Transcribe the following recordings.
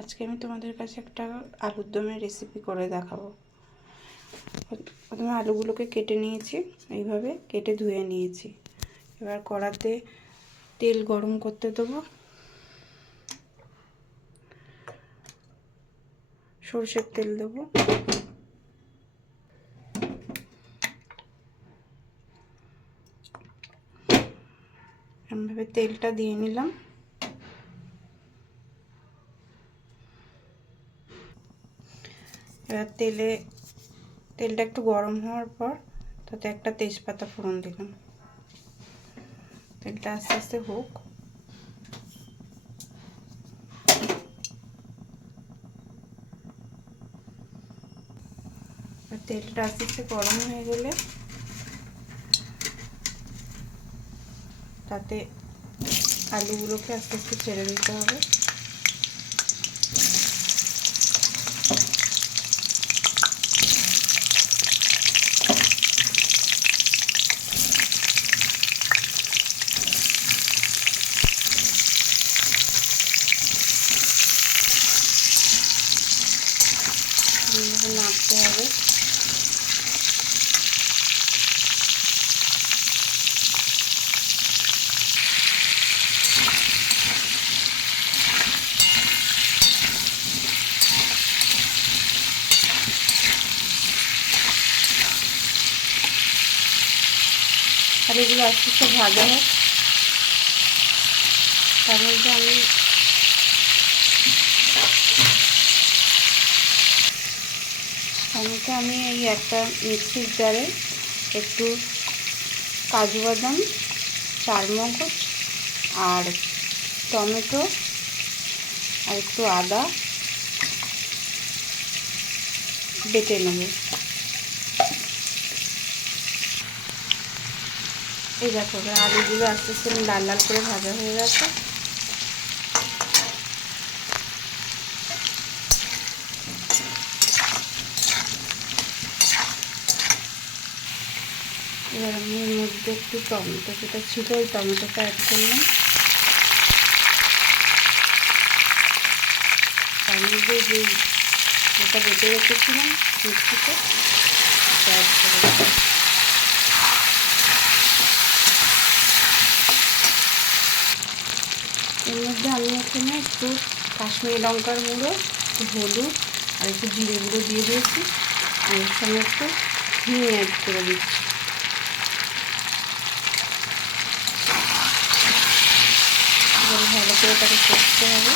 আজকে আমি তোমাদের কাছে একটা আলুর দমের রেসিপি করে দেখাবো। প্রথমে আলুগুলোকে কেটে নিয়েছি, এইভাবে কেটে ধুয়ে নিয়েছি। এবার কড়াতে তেল গরম করতে দেবো। সরষের তেল দেবো। এভাবে তেলটা দিয়ে নিলাম। এবার তেলটা একটু গরম হওয়ার পর তাতে একটা তেজপাতা ফোড়ন দিলাম। তেলটা আস্তে আস্তে হোক। তেলটা আস্তে আস্তে গরম হয়ে গেলে তাতে আলুগুলোকে আস্তে আস্তে ছেড়ে দিতে হবে। নাড়তে হবে। আর এগুলো আস্তে আস্তে ভাজা হোক। তার মধ্যে আমি এই একটা মিক্সির জারে একটু কাজু বাদাম, চারমগজ আর টমেটো আর একটু আদা বেটে নেব। এই দেখো আলুগুলো আস্তে আস্তে লাল লাল করে ভাজা হয়ে গেছে। এবার আমি এর মধ্যে একটু টমেটো যেটা ছিল ওই টমেটোটা অ্যাড করলাম। তার মধ্যে যেটা বেটে রেখেছিলাম মিক্সিতে অ্যাড করে দিলাম। এর মধ্যে আমি এখানে একটু কাশ্মীরি লঙ্কার গুঁড়ো, একটু হলুদ আর একটু জিরে গুঁড়ো দিয়ে দিয়েছি। আর এর সঙ্গে একটু হিং অ্যাড করে দিচ্ছি। এবার ভালো করে তাকে কষতে হবে।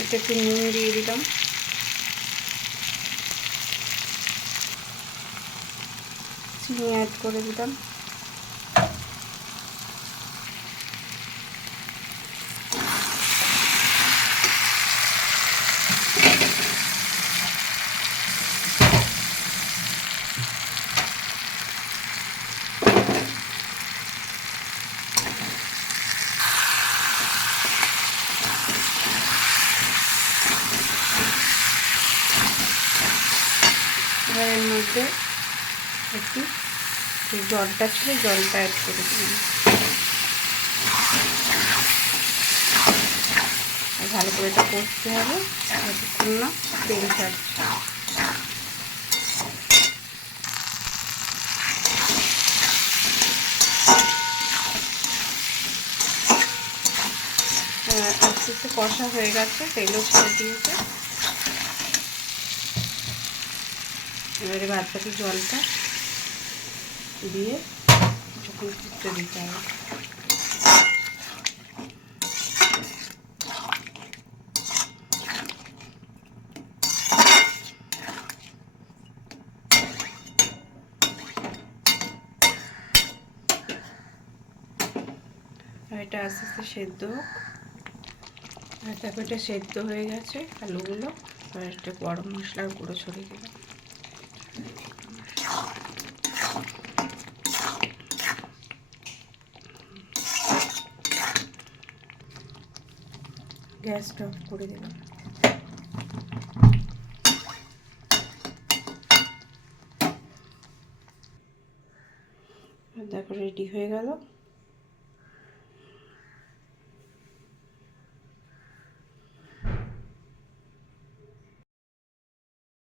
এটা একটু নুন দিয়ে দিলাম। চিনি অ্যাড করে দিলাম। এবার এর মধ্যে একটু জলটা ছিল জলটা অ্যাড করে দিলাম। ভালো করে এটা কষতে হবে যতক্ষণ না তেল ছাড়ছে। আস্তে আস্তে কষা হয়ে গেছে, তেলও ছেড়ে দিয়েছে। এবারে বাদ বাকি জলটা দিয়ে কিছুক্ষণ ফুটতে দিতে হবে। এটা আস্তে আস্তে সেদ্ধ হোক। তারপর এটা সেদ্ধ হয়ে গেছে আলুগুলো। এবার একটা গরম মশলার গুঁড়ো ছড়িয়ে দিলাম। গ্যাসটা অফ করে দিলাম। দেখো রেডি হয়ে গেল।